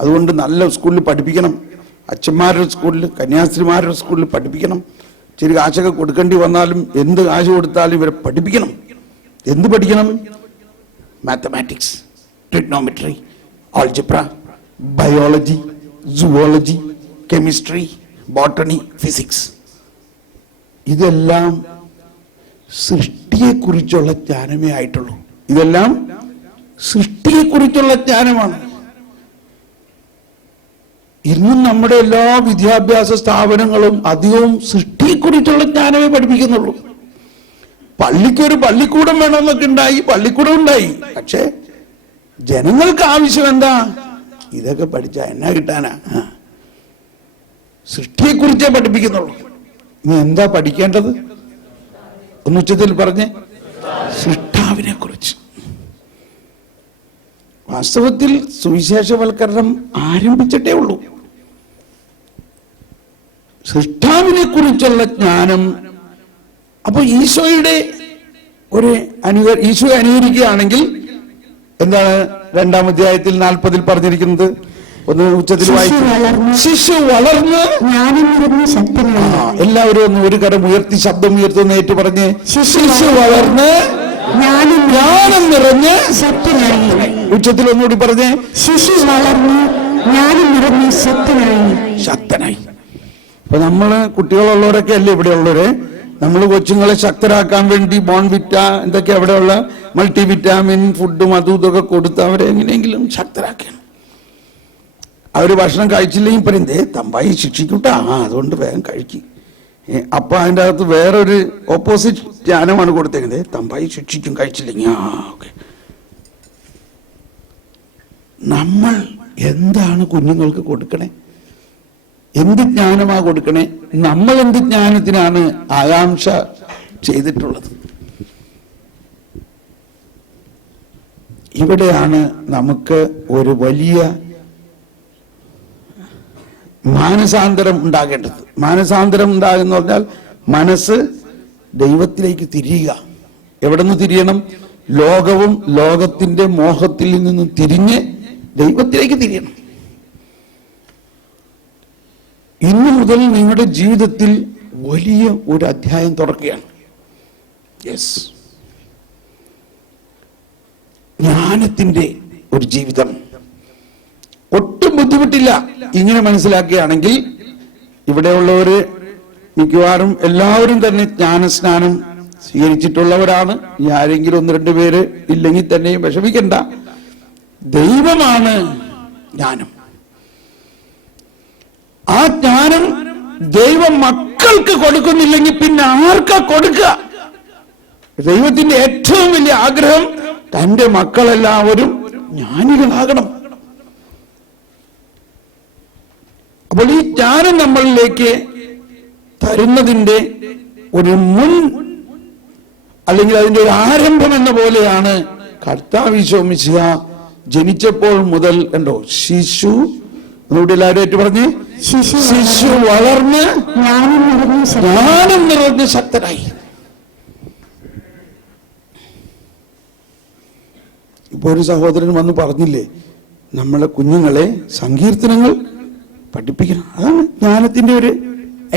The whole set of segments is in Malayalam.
അതുകൊണ്ട് നല്ല സ്കൂളിൽ പഠിപ്പിക്കണം. അച്ഛന്മാരുടെ സ്കൂളിൽ, കന്യാസ്ത്രീമാരുടെ സ്കൂളിൽ പഠിപ്പിക്കണം. ഇച്ചിരി കാശൊക്കെ കൊടുക്കേണ്ടി വന്നാലും എന്ത് കാശ് കൊടുത്താലും ഇവരെ പഠിപ്പിക്കണം. എന്ത് പഠിക്കണം? Mathematics, trigonometry, algebra, biology, zoology, chemistry, botany, physics. ഇതെല്ലാം സൃഷ്ടിയെക്കുറിച്ചുള്ള ജ്ഞാനമേ ആയിട്ടുള്ളൂ. ഇതെല്ലാം സൃഷ്ടിയെക്കുറിച്ചുള്ള ജ്ഞാനമാണ്. ഇന്നും നമ്മുടെ എല്ലാ വിദ്യാഭ്യാസ സ്ഥാപനങ്ങളും അധികവും സൃഷ്ടിയെക്കുറിച്ചുള്ള ജ്ഞാനമേ പഠിപ്പിക്കുന്നുള്ളൂ. പള്ളിക്കൊരു പള്ളിക്കൂടം വേണമെന്നൊക്കെ ഉണ്ടായി, പള്ളിക്കൂടം ഉണ്ടായി. പക്ഷെ ജനങ്ങൾക്ക് ആവശ്യം എന്താ? ഇതൊക്കെ പഠിച്ചാ എന്നാ കിട്ടാനാ? സൃഷ്ടിയെക്കുറിച്ചേ പഠിപ്പിക്കുന്നുള്ളൂ. നീ എന്താ പഠിക്കേണ്ടത്? ഒന്നുച്ചത്തിൽ പറഞ്ഞ്, സൃഷ്ടാവിനെ കുറിച്ച്. വാസ്തവത്തിൽ സുവിശേഷവൽക്കരണം ആരംഭിച്ചിട്ടേ ഉള്ളൂ. സൃഷ്ടാവിനെ കുറിച്ചുള്ള ജ്ഞാനം. അപ്പൊ ഈശോയെ അനുകരിക്കുകയാണെങ്കിൽ എന്താണ് 2-ാം അധ്യായത്തിൽ 40 പറഞ്ഞിരിക്കുന്നത്? ഒന്ന് ഉച്ചത്തിൽ വായിച്ചു. ശിശു വളർന്ന് എല്ലാവരും ഒന്ന് ഒരു കരം ഉയർത്തി ശബ്ദം ഉയർത്തുന്ന ഏറ്റു പറഞ്ഞ്, ശിശു വളർന്ന് ജ്ഞാനം നിറഞ്ഞ് ഉച്ചത്തിൽ ഒന്നുകൂടി പറഞ്ഞ്, ശിശു വളർന്ന് ജ്ഞാനം നിറഞ്ഞ് ശക്തനായി. അപ്പൊ നമ്മള് കുട്ടികളുള്ളവരൊക്കെ അല്ലേ ഇവിടെ ഉള്ളവര്? നമ്മൾ കൊച്ചുങ്ങളെ ശക്തരാക്കാൻ വേണ്ടി ബോൺവിറ്റ എന്തൊക്കെ അവിടെയുള്ള മൾട്ടി വിറ്റാമിൻ ഫുഡും അതും ഇതൊക്കെ കൊടുത്ത് അവരെ എങ്ങനെയെങ്കിലും ശക്തരാക്കണം. അവര് ഭക്ഷണം കഴിച്ചില്ലെങ്കിൽ പറയുന്നേ തമ്പായി ശിക്ഷിക്കൂട്ടാ, അതുകൊണ്ട് വേഗം കഴിക്കും. അപ്പൊ അതിൻ്റെ അകത്ത് വേറൊരു ഓപ്പോസിറ്റ് ജ്ഞാനമാണ് കൊടുത്തേക്കുന്നത്, തമ്പായി ശിക്ഷിക്കും കഴിച്ചില്ലെങ്കിൽ. ഓക്കെ. നമ്മൾ എന്താണ് കുഞ്ഞുങ്ങൾക്ക് കൊടുക്കണേ? എന്ത് ജ്ഞാനമാ കൊടുക്കണേ? നമ്മൾ എന്ത് ജ്ഞാനത്തിനാണ് ആകാംക്ഷ ചെയ്തിട്ടുള്ളത്? ഇവിടെയാണ് നമുക്ക് ഒരു വലിയ മാനസാന്തരം ഉണ്ടാകേണ്ടത്. മാനസാന്തരം ഉണ്ടാകുന്ന പറഞ്ഞാൽ മനസ്സ് ദൈവത്തിലേക്ക് തിരിയുക. എവിടെ നിന്ന് തിരിയണം? ലോകവും ലോകത്തിന്റെ മോഹത്തിൽ നിന്നും തിരിഞ്ഞ് ദൈവത്തിലേക്ക് തിരിയണം. ഇന്നു മുതൽ നിങ്ങളുടെ ജീവിതത്തിൽ വലിയ ഒരു അധ്യായം തുറക്കുകയാണ്. യെസ്, ജ്ഞാനത്തിന്റെ ഒരു ജീവിതം. ഒട്ടും ബുദ്ധിമുട്ടില്ല. ഇങ്ങനെ മനസ്സിലാക്കുകയാണെങ്കിൽ ഇവിടെയുള്ളവര് മിക്കവാറും എല്ലാവരും തന്നെ ജ്ഞാനസ്നാനം സ്വീകരിച്ചിട്ടുള്ളവരാണ്. ആരെങ്കിലും 1-2 പേര് ഇല്ലെങ്കിൽ തന്നെയും വിഷമിക്കണ്ട. ദൈവമാണ് ജ്ഞാനം. ആ ജ്ഞാനം ദൈവം മക്കൾക്ക് കൊടുക്കുന്നില്ലെങ്കിൽ പിന്നെ ആർക്കാ കൊടുക്കുക? ദൈവത്തിന്റെ ഏറ്റവും വലിയ ആഗ്രഹം തന്റെ മക്കളെല്ലാവരും ജ്ഞാനികളാകണം. അപ്പോൾ ഈ ജ്ഞാനം നമ്മളിലേക്ക് തരുന്നതിന്റെ ഒരു അല്ലെങ്കിൽ അതിന്റെ ഒരു ആരംഭം എന്ന പോലെയാണ് കർത്താവ് ഈശോ മിശിഹ ജനിച്ചപ്പോൾ മുതൽ കണ്ടോ. ശിശു, ഒന്നുകൂടി എല്ലാവരും ഏറ്റു പറഞ്ഞ്, ശിശു വളർന്ന് ജ്ഞാനം നിറഞ്ഞ് ശക്തനായി. ഇപ്പൊ ഒരു സഹോദരൻ വന്ന് പറഞ്ഞില്ലേ, നമ്മളെ കുഞ്ഞുങ്ങളെ സങ്കീർത്തനങ്ങൾ പഠിപ്പിക്കണം. അതാണ് ജ്ഞാനത്തിന്റെ ഒരു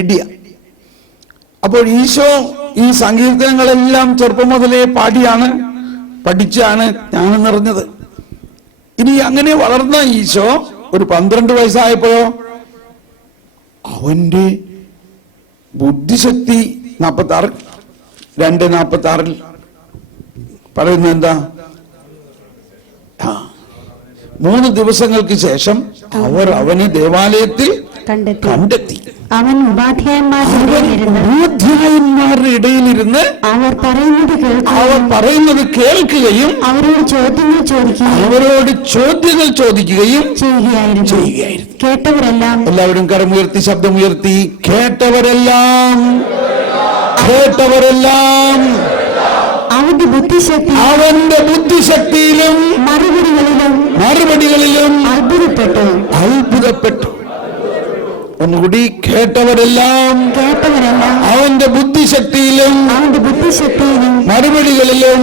ഐഡിയ. അപ്പോൾ ഈശോ ഈ സങ്കീർത്തനങ്ങളെല്ലാം ചെറുപ്പം മുതലേ പഠിച്ചാണ് ജ്ഞാനം നിറഞ്ഞത്. ഇനി അങ്ങനെ വളർന്ന ഈശോ ഒരു 12 വയസ്സായപ്പോഴോ അവന്റെ ബുദ്ധിശക്തി 2:46 പറയുന്നത് എന്താ? 3 ദിവസങ്ങൾക്ക് ശേഷം അവർ അവനെ ദേവാലയത്തിൽ കണ്ടെത്തി. അവൻ ഉപാധ്യായന്മാരുടെ ഇടയിലിരുന്ന് അവർ പറയുന്നത് കേൾക്കുകയും അവരോട് ചോദ്യങ്ങൾ ചോദിക്കുകയും ചെയ്യുകയായിരുന്നു. കേട്ടവരെല്ലാം, എല്ലാവരും കരമുയർത്തി ശബ്ദമുയർത്തി, കേട്ടവരെല്ലാം അവന്റെ ബുദ്ധിശക്തിയിലും മറുപടികളിലും അത്ഭുതപ്പെട്ടു. ഒന്നുകൂടി, കേട്ടവരെല്ലാം അവന്റെ ബുദ്ധിശക്തിയിലും മറുപടികളിലും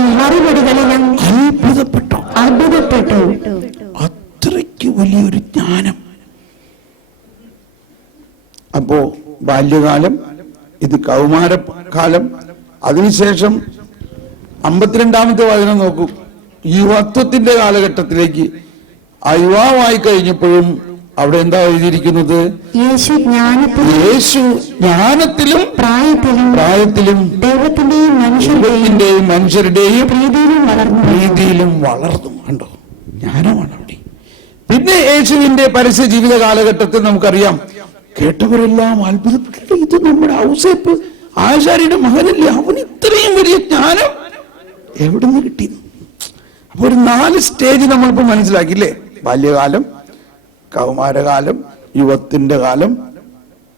അത്ഭുതപ്പെട്ടു. അത്രയ്ക്ക് വലിയൊരു ജ്ഞാനം. അപ്പോ ബാല്യകാലം, ഇത് കൗമാരകാലം, അതിനുശേഷം 52ാമത്തെ വചനം നോക്കൂ. യുവത്വത്തിന്റെ കാലഘട്ടത്തിലേക്ക് ആ യുവാവായി കഴിഞ്ഞപ്പോഴും അവിടെ എന്താ എഴുതിയിരിക്കുന്നത്? യേശു ജ്ഞാനത്തിലും പ്രായത്തിലും ദൈവത്തിന്റെയും മനുഷ്യരുടെയും പ്രീതിയിലും വളർന്നു. കണ്ടോ, ജ്ഞാനമാണ് അവിടെ. പിന്നെ യേശുവിന്റെ പരസ്യ ജീവിത കാലഘട്ടത്തിൽ നമുക്കറിയാം, കേട്ടവരെല്ലാം അത്ഭുതപ്പെട്ടു. ഇത് നമ്മുടെ ഔസേപ്പ് ആശാരിയുടെ മകനല്ലേ, അവന് ഇത്രയും വലിയ ജ്ഞാനം എവിടെ നിന്ന് കിട്ടിയെന്ന്. അപ്പൊ ഒരു 4 സ്റ്റേജ് നമ്മളിപ്പോ മനസ്സിലാക്കിയില്ലേ? ബാല്യകാലം, കൗമാരകാലം, യുവത്തിന്റെ കാലം,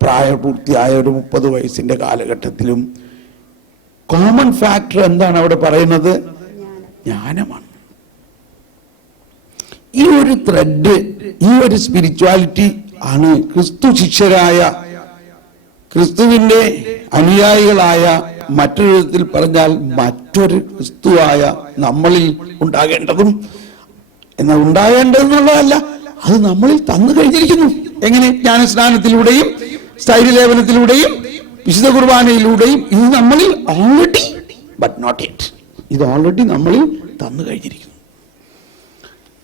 പ്രായപൂർത്തിയായ ഒരു 30 വയസ്സിന്റെ കാലഘട്ടത്തിലും കോമൺ ഫാക്ടർ എന്താണ് അവിടെ പറയുന്നത്? ജ്ഞാനമാണ്. ഈ ഒരു ത്രെഡ്, ഈ ഒരു സ്പിരിച്വാലിറ്റി ആണ് ക്രിസ്തു ശിഷ്യരായ, ക്രിസ്തുവിന്റെ അനുയായികളായ, മറ്റൊരു വിധത്തിൽ പറഞ്ഞാൽ മറ്റൊരു ക്രിസ്തുവായ നമ്മളിൽ ഉണ്ടാകേണ്ടതും. എന്നാൽ ഉണ്ടാകേണ്ടതെന്നുള്ളതല്ല, അത് നമ്മളിൽ തന്നു കഴിഞ്ഞിരിക്കുന്നു. എങ്ങനെ? ജ്ഞാനസ്നാനത്തിലൂടെയും സ്ഥൈര്യലേപനത്തിലൂടെയും വിശുദ്ധ കുർബാനയിലൂടെയും. ഇത് നമ്മളിൽ ഓൾറെഡി, ബട്ട് നോട്ട് യെറ്റ്, ഇത് ഓൾറെഡി നമ്മളിൽ തന്നു കഴിഞ്ഞിരിക്കുന്നു.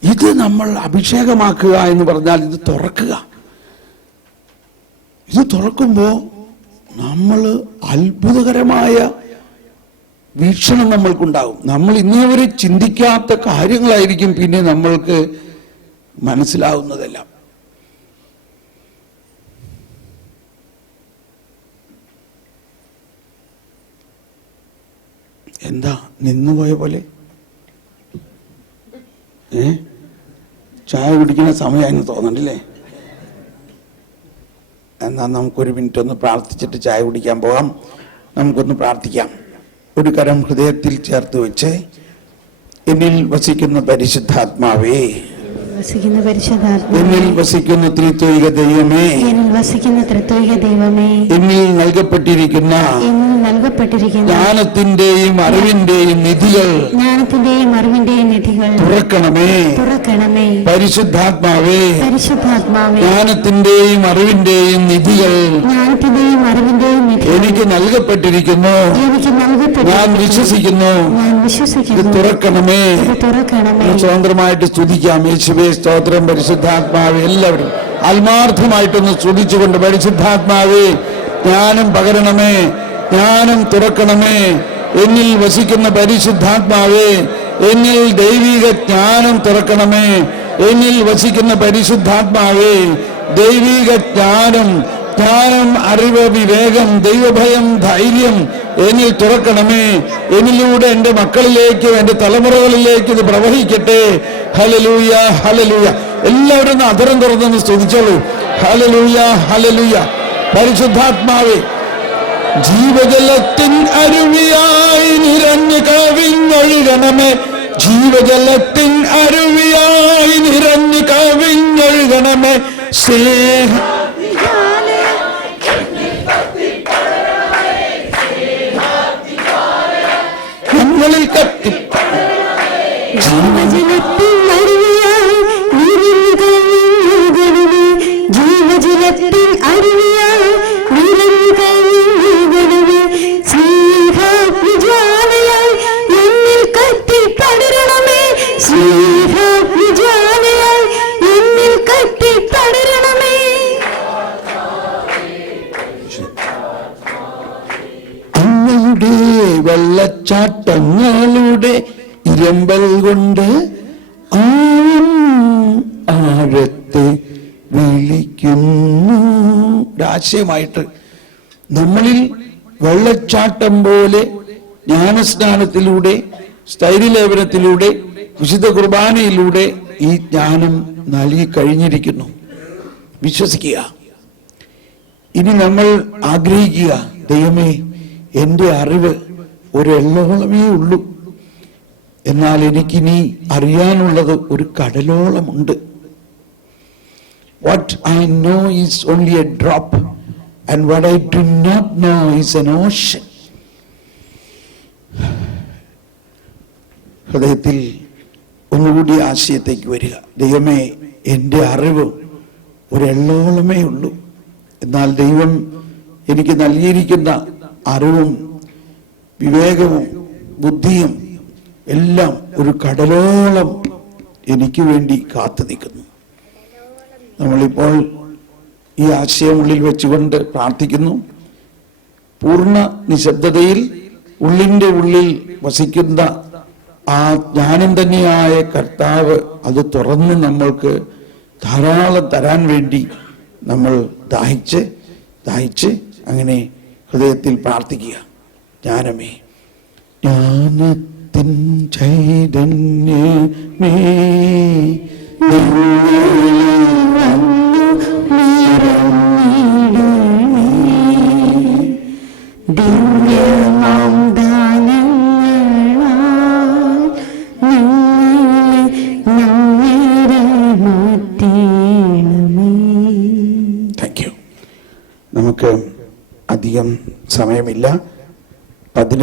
ഇത് നമ്മൾ അഭിഷേകമാക്കുക എന്ന് പറഞ്ഞാൽ ഇത് തുറക്കുക. ഇത് തുറക്കുമ്പോൾ നമ്മൾ അത്ഭുതകരമായ വീക്ഷണം നമ്മൾക്കുണ്ടാകും. നമ്മൾ ഇന്നേവരെ ചിന്തിക്കാത്ത കാര്യങ്ങളായിരിക്കും പിന്നെ നമ്മൾക്ക് മനസ്സിലാവുന്നതെല്ലാം. എന്താ നിന്നുപോയ പോലെ? ചായ കുടിക്കുന്ന സമയമായിരുന്നു തോന്നണ്ടല്ലേ? എന്നാൽ നമുക്കൊരു മിനിറ്റ് ഒന്ന് പ്രാർത്ഥിച്ചിട്ട് ചായ കുടിക്കാൻ പോകാം. നമുക്കൊന്ന് പ്രാർത്ഥിക്കാം. ഒരു കരം ഹൃദയത്തിൽ ചേർത്ത് വെച്ച്, എന്നിൽ വസിക്കുന്ന പരിശുദ്ധാത്മാവേ, എന്നിൽ വസിക്കുന്ന ത്രിത്വൈക ദൈവമേ, എന്നിൽ നൽകപ്പെട്ടിരിക്കുന്ന ജ്ഞാനത്തിന്റെയും അറിവിന്റെയും നിധികൾ തുറക്കണമേ. പരിശുദ്ധാത്മാവേ, ജ്ഞാനത്തിന്റെയും അറിവിന്റെയും നിധികൾ എനിക്ക് നൽകപ്പെട്ടിരിക്കുന്നു. ഞാൻ വിശ്വസിക്കുന്നു. തുറക്കണമേ. സ്വതന്ത്രമായിട്ട് സ്തുതിക്കാം. യേശുവേ സ്തോത്രം. പരിശുദ്ധാത്മാവേ, എല്ലാവരും ആത്മാർത്ഥമായിട്ടൊന്ന് സ്തുതിച്ചുകൊണ്ട്, പരിശുദ്ധാത്മാവേ ജ്ഞാനം പകരണമേ, ജ്ഞാനം തുറക്കണമേ. എന്നിൽ വസിക്കുന്ന പരിശുദ്ധാത്മാവേ, എന്നിൽ ദൈവിക ജ്ഞാനം തുറക്കണമേ. എന്നിൽ വസിക്കുന്ന പരിശുദ്ധാത്മാവേ, ദൈവിക ജ്ഞാനം, അറിവ്, വിവേകം, ദൈവഭയം, ധൈര്യം എന്നിൽ തുറക്കണമേ. എന്നിലൂടെ എൻ്റെ മക്കളിലേക്ക്, എൻ്റെ തലമുറകളിലേക്ക് ഇത് പ്രവഹിക്കട്ടെ. Hallelujah, hallelujah. എല്ലാവരും അധരം തുറന്നൊന്ന് സ്തുതിച്ചോളൂ. Hallelujah, hallelujah. പരിശുദ്ധാത്മാവേ, ജീവജലത്തിൻ അരുവിയായി നിറഞ്ഞു കവിഞ്ഞൊഴുകണമേ. ജീവജലത്തിൻ അരുവിയായി നിറഞ്ഞു കവിഞ്ഞൊഴുകണമേ. സ്നേഹ ഞങ്ങളിൽ കത്തി ജീവജലത്തിൻ അരുവിയായി നിറഞ്ഞു കവിഞ്ഞൊഴുകണമേ. ജീവജലത്തിൻ അരുവിയായി നിറഞ്ഞു കവിഞ്ഞൊഴുകണമേ. സ്നേഹജ്വാലയായി എന്നിൽ കത്തി പടരണമേ. സ്നേഹജ്വാലയായി എന്നിൽ കത്തി പടരണമേ. അങ്ങയുടെ വെള്ളച്ചാട്ടങ്ങളുടെ ഇരമ്പൽ കൊണ്ട് ആഴത്തെ വിളിക്കുന്നു. ആശയമായിട്ട് നമ്മളിൽ വെള്ളച്ചാട്ടം പോലെ ജ്ഞാനസ്നാനത്തിലൂടെ, സ്ഥൈര്യലേപനത്തിലൂടെ, വിശുദ്ധ കുർബാനയിലൂടെ ഈ ജ്ഞാനം നൽകി കഴിഞ്ഞിരിക്കുന്നു. വിശ്വസിക്കുക. ഇനി നമ്മൾ ആഗ്രഹിക്കുക, ദൈവമേ, എൻ്റെ അറിവ് ഒരു എല്ലോളമേ ഉള്ളൂ, എന്നാൽ എനിക്കിനി അറിയാനുള്ളത് ഒരു കടലോളമുണ്ട്. What I know is only a drop, and what I do not know is an ocean. ഹൃദയത്തിൽ ഒന്നുകൂടി ആശയത്തേക്ക് വരിക. ദൈവമേ, എൻ്റെ അറിവ് ഒരെള്ളോളമേ ഉള്ളൂ. എന്നാൽ ദൈവം എനിക്ക് നൽകിയിരിക്കുന്ന അറിവും വിവേകവും ബുദ്ധിയും എല്ലാം ഒരു കടലോളം എനിക്ക് വേണ്ടി കാത്തു നിൽക്കുന്നു. നമ്മളിപ്പോൾ ഈ ആശയം ഉള്ളിൽ വെച്ചുകൊണ്ട് പ്രാർത്ഥിക്കുന്നു. പൂർണ്ണ നിശബ്ദതയിൽ ഉള്ളിൻ്റെ ഉള്ളിൽ വസിക്കുന്ന ആ ജ്ഞാനം തന്നെയായ കർത്താവ് അത് തുറന്ന് നമ്മൾക്ക് ധാരാളം തരാൻ വേണ്ടി നമ്മൾ ദാഹിച്ച് അങ്ങനെ ഹൃദയത്തിൽ പ്രാർത്ഥിക്കുക. ജ്ഞാനമേ, ജ്ഞാനത്തിൻ ചൈതന്യമേ, നമുക്ക് അധികം സമയമില്ല.